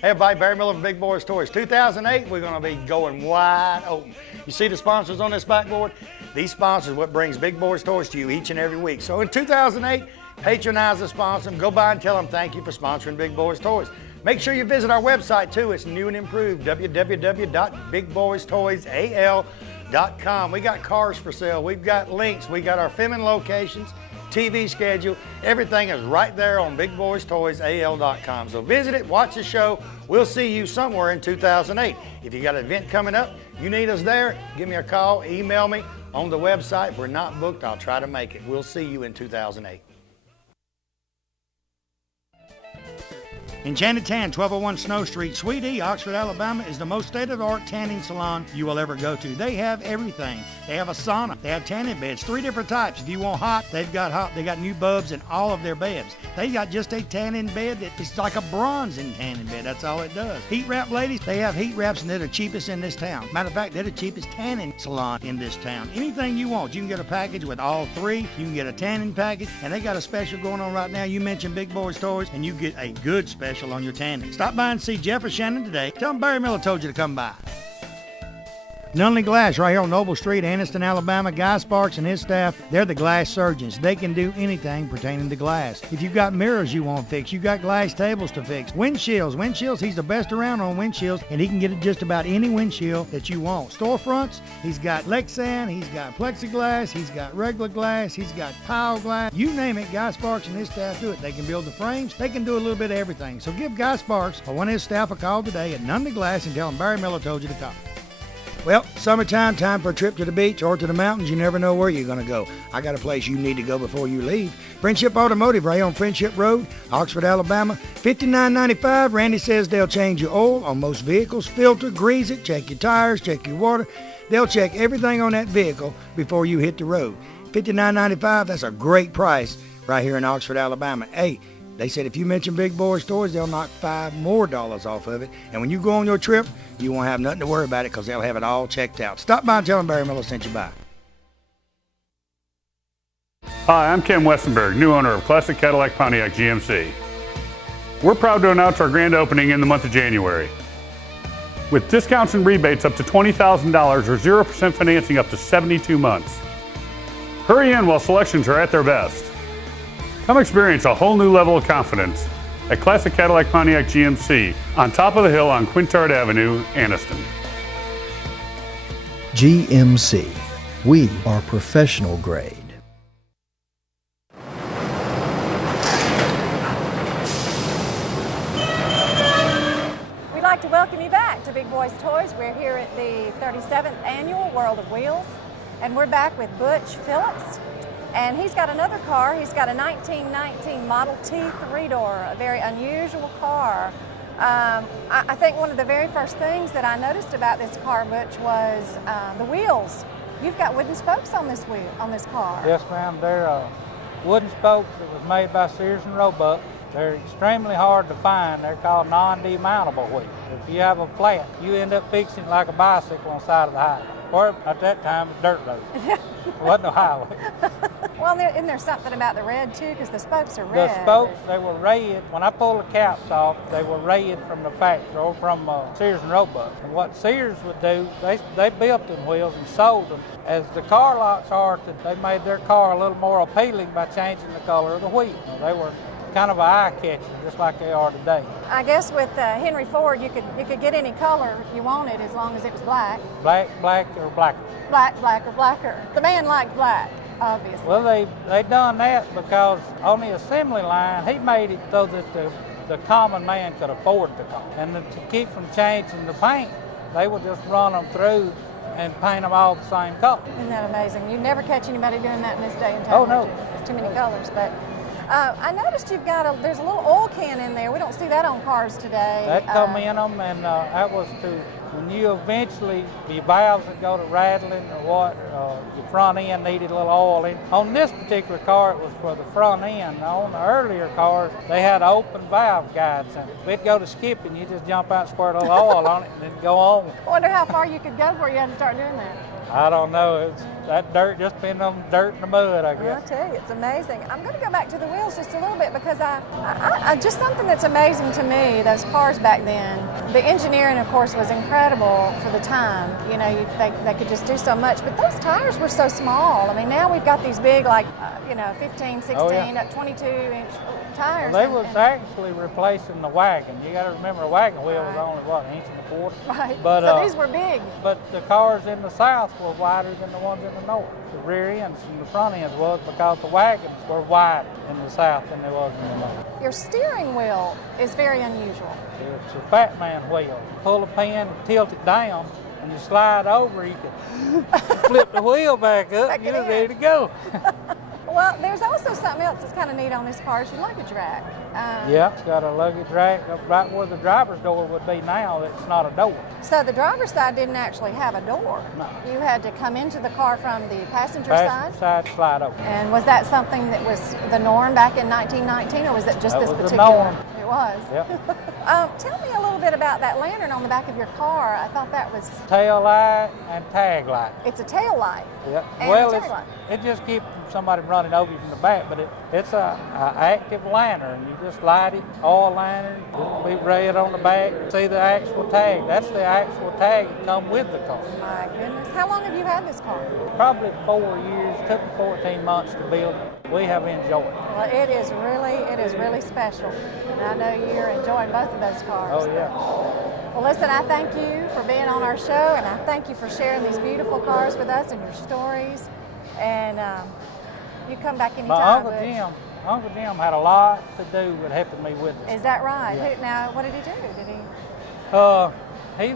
Hey everybody, Barry Miller from Big Boyz Toys. 2008, we're going to be going wide open. You see the sponsors on this backboard? These sponsors are what brings Big Boyz Toys to you each and every week. So in 2008, patronize the sponsor. Go by and tell them thank you for sponsoring Big Boyz Toys. Make sure you visit our website too. It's new and improved, www.bigboystoysal.com. We got cars for sale. We've got links. We got our filming locations, TV schedule. Everything is right there on bigboystoysal.com. So visit it, watch the show. We'll see you somewhere in 2008. If you got an event coming up, you need us there, give me a call, email me on the website. If we're not booked, I'll try to make it. We'll see you in 2008. Enchanted Tan, 1201 Snow Street, Suite E, Oxford, Alabama, is the most state-of-the-art tanning salon you will ever go to. They have everything. They have a sauna. They have tanning beds, 3 different types. If you want hot, they've got hot. They got new bulbs in all of their beds. They got just a tanning bed that is like a bronzing tanning bed. That's all it does. Heat wrap, ladies, they have heat wraps, and they're the cheapest in this town. Matter of fact, they're the cheapest tanning salon in this town. Anything you want, you can get a package with all 3. You can get a tanning package, and they got a special going on right now. You mentioned Big Boyz Toys, and you get a good special on your tanning. Stop by and see Jeff or Shannon today. Tell them Barry Miller told you to come by. Nunley Glass right here on Noble Street, Anniston, Alabama. Guy Sparks and his staff, they're the glass surgeons. They can do anything pertaining to glass. If you've got mirrors you want fixed, you've got glass tables to fix. Windshields, he's the best around on windshields, and he can get just about any windshield that you want. Storefronts, he's got Lexan, he's got plexiglass, he's got regular glass, he's got pile glass. You name it, Guy Sparks and his staff do it. They can build the frames, they can do a little bit of everything. So give Guy Sparks or one of his staff a call today at Nunley Glass and tell him Barry Miller told you to call. Well, summertime, time for a trip to the beach or to the mountains. You never know where you're going to go. I got a place you need to go before you leave. Friendship Automotive right on Friendship Road, Oxford, Alabama. $59.95. Randy says they'll change your oil on most vehicles, filter, grease it, check your tires, check your water. They'll check everything on that vehicle before you hit the road. $59.95, that's a great price right here in Oxford, Alabama. Hey, they said if you mention Big Boyz Toyz, they'll knock $5 more off of it. And when you go on your trip, you won't have nothing to worry about it because they'll have it all checked out. Stop by and tell them Barry Miller sent you by. Hi, I'm Ken Westenberg, new owner of Classic Cadillac Pontiac GMC. We're proud to announce our grand opening in the month of January. With discounts and rebates up to $20,000 or 0% financing up to 72 months. Hurry in while selections are at their best. Come experience a whole new level of confidence at Classic Cadillac Pontiac GMC on top of the hill on Quintard Avenue, Anniston. GMC. We are professional grade. We'd like to welcome you back to Big Boyz Toys. We're here at the 37th Annual World of Wheels, and we're back with Butch Phillips. And he's got another car. He's got a 1919 Model T 3-door, a very unusual car. I think one of the very first things that I noticed about this car, Butch, was the wheels. You've got wooden spokes on this car. Yes, ma'am. They're wooden spokes that was made by Sears and Roebuck. They're extremely hard to find. They're called non-demountable wheels. If you have a flat, you end up fixing it like a bicycle on the side of the highway. Or at that time, a dirt road. There wasn't no highway. Well, isn't there something about the red too? Because the spokes are red. The spokes, they were red. When I pulled the caps off, they were red from the factory or from Sears and Roebuck. And what Sears would do, they built them wheels and sold them. As the car lots are, they made their car a little more appealing by changing the color of the wheel. They were kind of an eye-catcher, just like they are today. I guess with Henry Ford, you could get any color you wanted as long as it was black. Black, or blacker. Black, or blacker. The man liked black, obviously. Well, they done that because on the assembly line, he made it so that the common man could afford the car. And to keep from changing the paint, they would just run them through and paint them all the same color. Isn't that amazing? You never catch anybody doing that in this day and time. Oh, no. There's too many colors, but I noticed you've got there's a little oil can in there. We don't see that on cars today. That come in them, and that was to, when you eventually, your valves would go to rattling or what, your front end needed a little oil in. On this particular car, it was for the front end. On the earlier cars, they had open valve guides, and if it'd go to skipping, you just jump out and squirt a little oil on it and then go on. I wonder how far you could go before you had to start doing that. I don't know. It's that dirt, just been on dirt and the mud, I guess. I'll tell you, it's amazing. I'm going to go back to the wheels just a little bit because I just something that's amazing to me, those cars back then. The engineering, of course, was incredible for the time. You know, they could just do so much, but those tires were so small. I mean, now we've got these big, like, 15, 16, up 22-inch tires. Well, they was actually replacing the wagon. You got to remember, a wagon wheel was only, what, an inch and a quarter? Right, but, so these were big. But the cars in the South were wider than the ones in the North. The rear ends and the front ends was because the wagons were wider in the South than they was in the North. Your steering wheel is very unusual. It's a fat man wheel. Pull a pin, tilt it down, and you slide over, you can flip the wheel back up, and you're ready to go. Well, there's also something else that's kind of neat on this car, is your luggage rack. Yeah, it's got a luggage rack right where the driver's door would be now. It's not a door. So the driver's side didn't actually have a door. No. You had to come into the car from the passenger side, slide over. And was that something that was the norm back in 1919, or was it just that this was particular? The norm. It was. Yep. Tell me a little bit about that lantern on the back of your car. I thought that was tail light and tag light. It's a tail light. Yep. And well, a tail light. It just keeps somebody running over you from the back, but it's a active lantern. You just light it, oil lantern, it'll be red on the back. See the actual tag. That's the actual tag that comes with the car. My goodness. How long have you had this car? Probably 4 years. Took me 14 months to build it. We have enjoyed it. Well, it is really special. And I know you're enjoying both of those cars. Oh, yeah. Well, listen, I thank you for being on our show, and I thank you for sharing these beautiful cars with us and your stories. And you come back anytime. My Uncle Jim had a lot to do with helping me with this. Is that right? Yeah. Now, what did he do? Did he?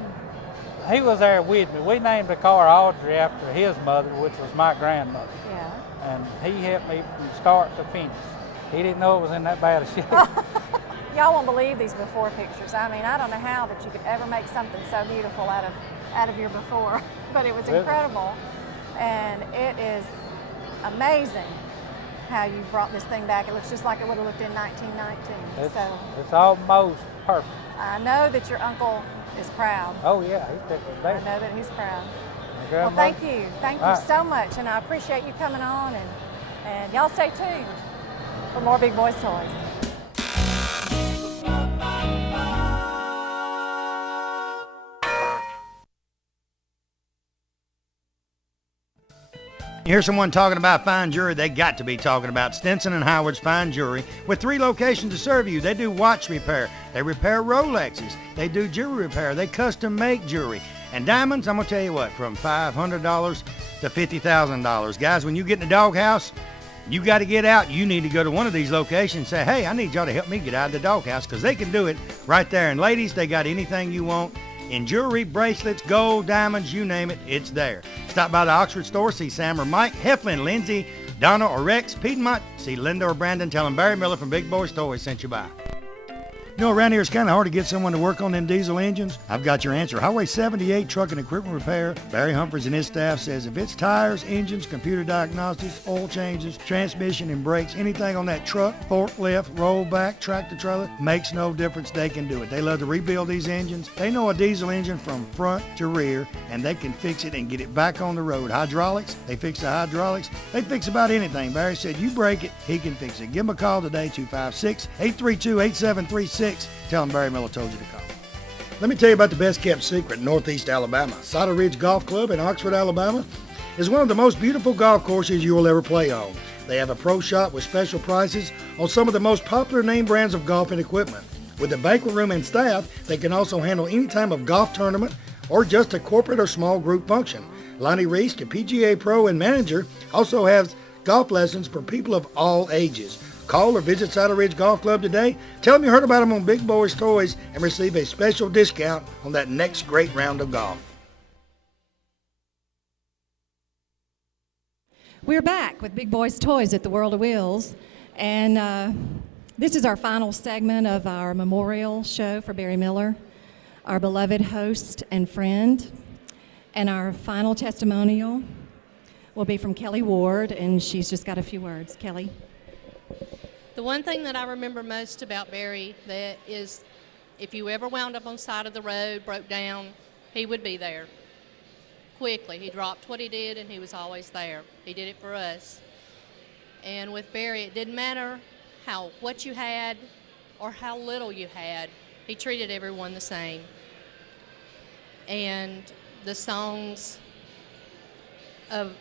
He was there with me. We named the car Audrey after his mother, which was my grandmother. Yeah. And he helped me from start to finish. He didn't know it was in that bad a shape. Y'all won't believe these before pictures. I mean, I don't know how that you could ever make something so beautiful out of your before, but it was incredible. And it is amazing how you brought this thing back. It looks just like it would have looked in 1919. It's almost perfect. I know that your uncle is proud. Oh yeah, he's tickled I there. know that he's proud. Well, Thank you. Thank you All right. so much, and I appreciate you coming on, and y'all stay tuned for more Big Boys Toys. You hear someone talking about fine jewelry, they got to be talking about Stinson and Howard's Fine Jewelry. With 3 locations to serve you, they do watch repair, they repair Rolexes, they do jewelry repair, they custom make jewelry. And diamonds, I'm going to tell you what, from $500 to $50,000. Guys, when you get in the doghouse, you got to get out. You need to go to one of these locations and say, hey, I need y'all to help me get out of the doghouse, because they can do it right there. And ladies, they got anything you want. In jewelry, bracelets, gold, diamonds, you name it, it's there. Stop by the Oxford store, see Sam or Mike, Heflin, Lindsay, Donna or Rex, Piedmont, see Linda or Brandon, tell them Barry Miller from Big Boys Toys sent you by. You know, around here it's kind of hard to get someone to work on them diesel engines. I've got your answer. Highway 78 Truck and Equipment Repair. Barry Humphreys and his staff says if it's tires, engines, computer diagnostics, oil changes, transmission and brakes, anything on that truck, forklift, rollback, tractor trailer, makes no difference. They can do it. They love to rebuild these engines. They know a diesel engine from front to rear, and they can fix it and get it back on the road. Hydraulics, they fix the hydraulics. They fix about anything. Barry said you break it, he can fix it. Give him a call today, 256-832-8736. Tell him Barry Miller told you to call. Let me tell you about the best kept secret in Northeast Alabama. Cider Ridge Golf Club in Oxford, Alabama is one of the most beautiful golf courses you will ever play on. They have a pro shop with special prices on some of the most popular name brands of golf and equipment. With a banquet room and staff, they can also handle any type of golf tournament or just a corporate or small group function. Lonnie Reese, the PGA Pro and manager, also has golf lessons for people of all ages. Call or visit Cider Ridge Golf Club today. Tell them you heard about them on Big Boys Toys and receive a special discount on that next great round of golf. We're back with Big Boys Toys at the World of Wheels, and this is our final segment of our memorial show for Barry Miller, our beloved host and friend. And our final testimonial will be from Kelly Ward, and she's just got a few words. Kelly. The one thing that I remember most about Barry that is if you ever wound up on the side of the road, broke down, he would be there quickly. He dropped what he did, and he was always there. He did it for us. And with Barry, it didn't matter what you had or how little you had. He treated everyone the same. And the songs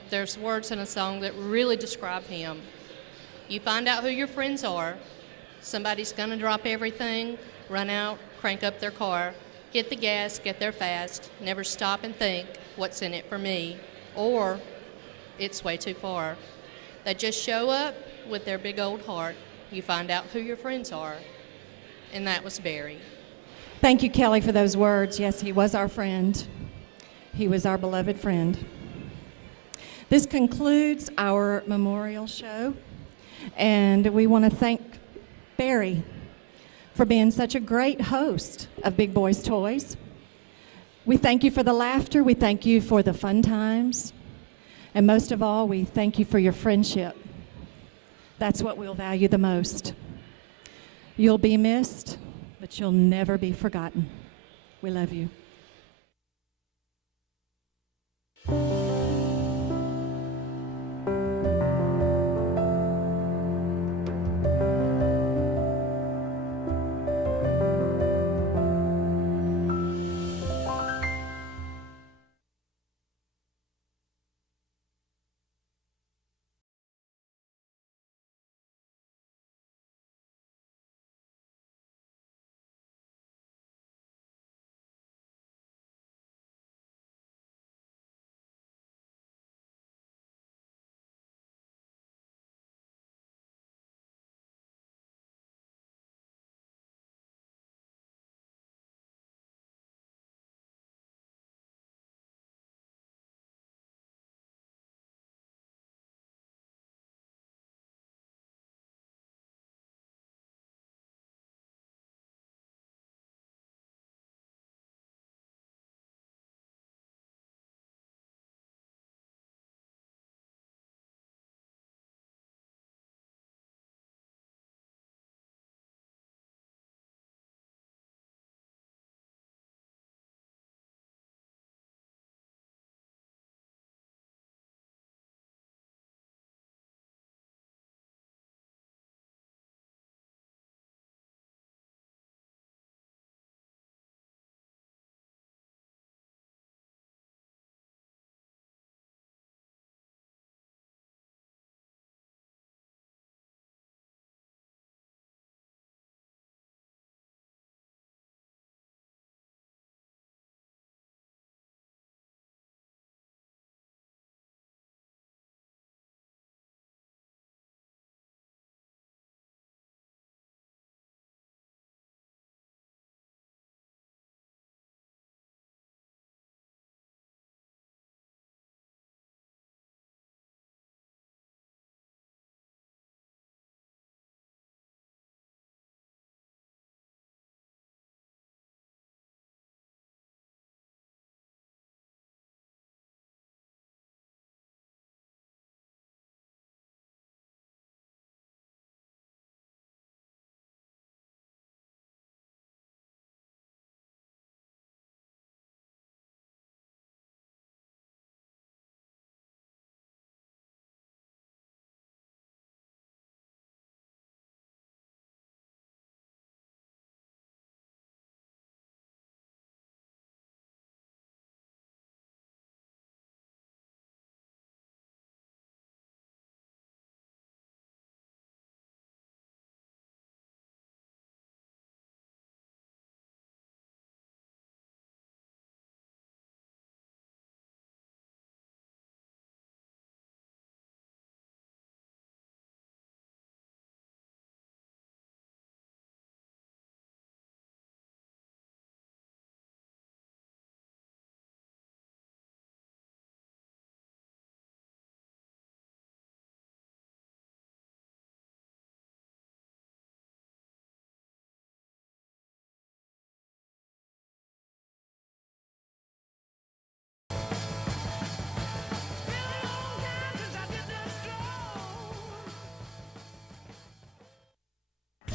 there's words in a song that really describe him. You find out who your friends are. Somebody's going to drop everything, run out, crank up their car, hit the gas, get there fast, never stop and think, what's in it for me, or it's way too far. They just show up with their big old heart. You find out who your friends are, and that was Barry. Thank you, Kelly, for those words. Yes, he was our friend. He was our beloved friend. This concludes our memorial show. And we want to thank Barry for being such a great host of Big Boys Toys. We thank you for the laughter. We thank you for the fun times. And most of all, we thank you for your friendship. That's what we'll value the most. You'll be missed, but you'll never be forgotten. We love you.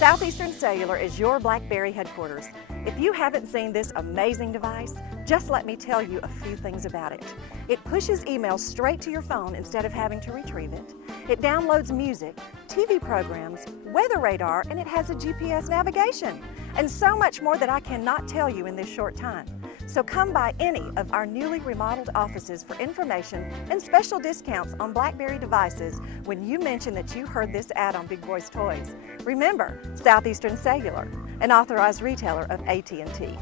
Southeastern Cellular is your BlackBerry headquarters. If you haven't seen this amazing device, just let me tell you a few things about it. It pushes emails straight to your phone instead of having to retrieve it. It downloads music, TV programs, weather radar, and it has a GPS navigation, and so much more that I cannot tell you in this short time. So come by any of our newly remodeled offices for information and special discounts on BlackBerry devices when you mention that you heard this ad on Big Boyz Toys. Remember, Southeastern Cellular, an authorized retailer of AT&T.